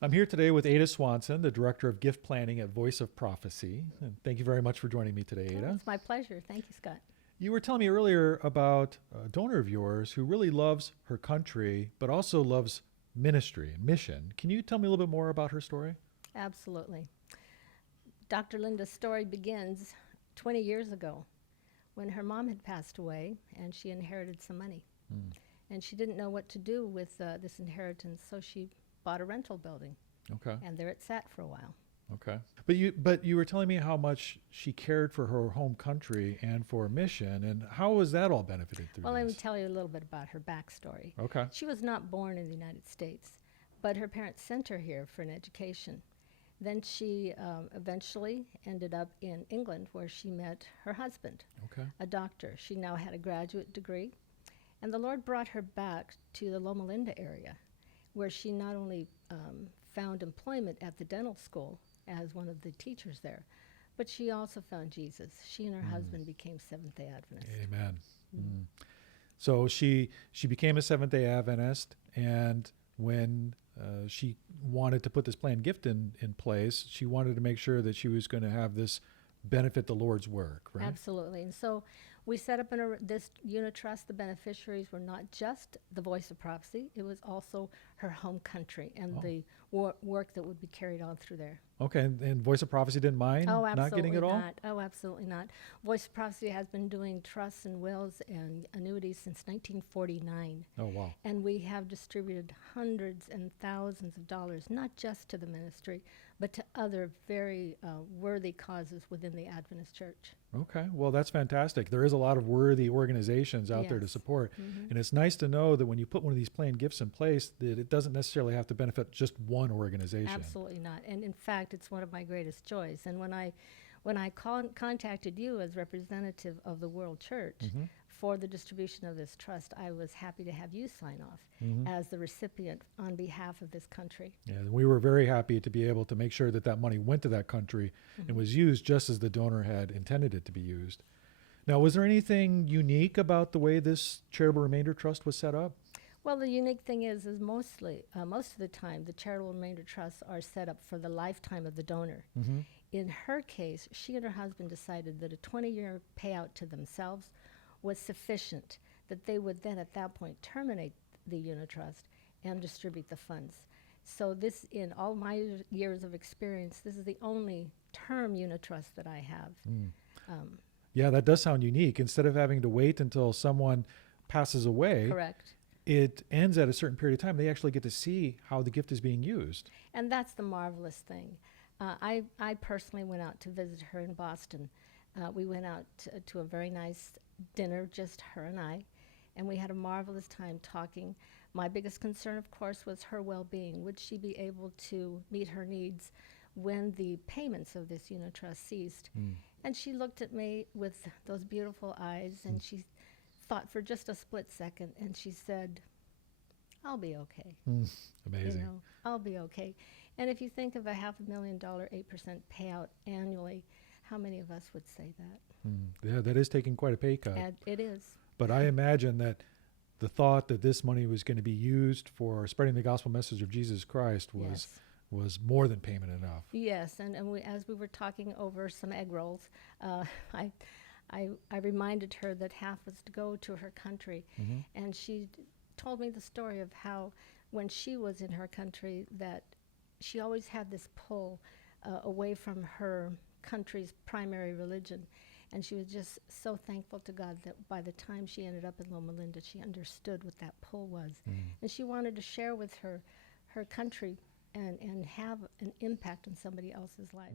I'm here today with Ada Swanson, the Director of Gift Planning at Voice of Prophecy. And thank you very much for joining me today, Oh, Ada. it's my pleasure. Thank you, Scott. You were telling me earlier about a donor of yours who really loves her country, but also loves ministry and mission. Can you tell me a little bit more about her story? Absolutely. Dr. Linda's story begins 20 years ago when her mom had passed away and she inherited some money. Mm. And she didn't know what to do with this inheritance, so she bought a rental building. Okay. And there it sat for a while. Okay. But you were telling me how much she cared for her home country and for mission, and how was that all benefited through Well, let me this? tell you a little bit about her backstory. Okay. She was not born in the United States, but her parents sent her here for an education. Then she eventually ended up in England where she met her husband, Okay. a doctor. She now had a graduate degree. And the Lord brought her back to the Loma Linda area, where she not only found employment at the dental school as one of the teachers there, but she also found Jesus. She and her husband became Seventh-day Adventists. Amen. Mm. So she became a Seventh Day Adventist, and when she wanted to put this planned gift in place, she wanted to make sure that she was going to have this benefit the Lord's work, right? Absolutely. And so we set up this unit trust. The beneficiaries were not just the Voice of Prophecy, it was also her home country and Oh. the work that would be carried on through there. Okay, and Voice of Prophecy didn't mind Oh, not absolutely getting it all? not. Oh, absolutely not. Voice of Prophecy has been doing trusts and wills and annuities since 1949. Oh, wow. And we have distributed hundreds and thousands of dollars, not just to the ministry, but to other very worthy causes within the Adventist Church. Okay, well, that's fantastic. There is a lot of worthy organizations out there to Yes. support. Mhm. And it's nice to know that when you put one of these planned gifts in place, that it doesn't necessarily have to benefit just one organization. Absolutely not. And in fact, it's one of my greatest joys. And when I contacted you as representative of the World Church Mhm. for the distribution of this trust, I was happy to have you sign off Mhm. as the recipient on behalf of this country. Yeah, and we were very happy to be able to make sure that that money went to that country and was used just as the donor had intended it to be used. Now, was there anything unique about the way this charitable remainder trust was set up? Well, the unique thing is most of the time, the charitable remainder trusts are set up for the lifetime of the donor. Mm-hmm. In her case, she and her husband decided that a 20-year payout to themselves was sufficient, that they would then at that point terminate the unit trust and distribute the funds. So this, in all my years of experience, this is the only term unit trust that I have. Um, Yeah, that does sound unique. Instead of having to wait until someone passes away, correct. it ends at a certain period of time. They actually get to see how the gift is being used. And that's the marvelous thing. I personally went out to visit her in Boston. We went out to a very nice dinner, just her and I, and we had a marvelous time talking. My biggest concern, of course, was her well-being. Would she be able to meet her needs when the payments of this unit trust ceased? And she looked at me with those beautiful eyes, and she thought for just a split second, and she said, "I'll be okay. Amazing. You know, I'll be okay." And if you think of a $500,000, 8% payout annually, how many of us would say that? Yeah, that is taking quite a pay cut. And it is. But I imagine that the thought that this money was going to be used for spreading the gospel message of Jesus Christ was more than payment enough. Yes, and as we were talking over some egg rolls, uh, I, I reminded her that half was to go to her country, and she told me the story of how when she was in her country that she always had this pull away from her country's primary religion. And she was just so thankful to God that by the time she ended up in Loma Linda, she understood what that pull was. And she wanted to share with her country and have an impact on somebody else's life.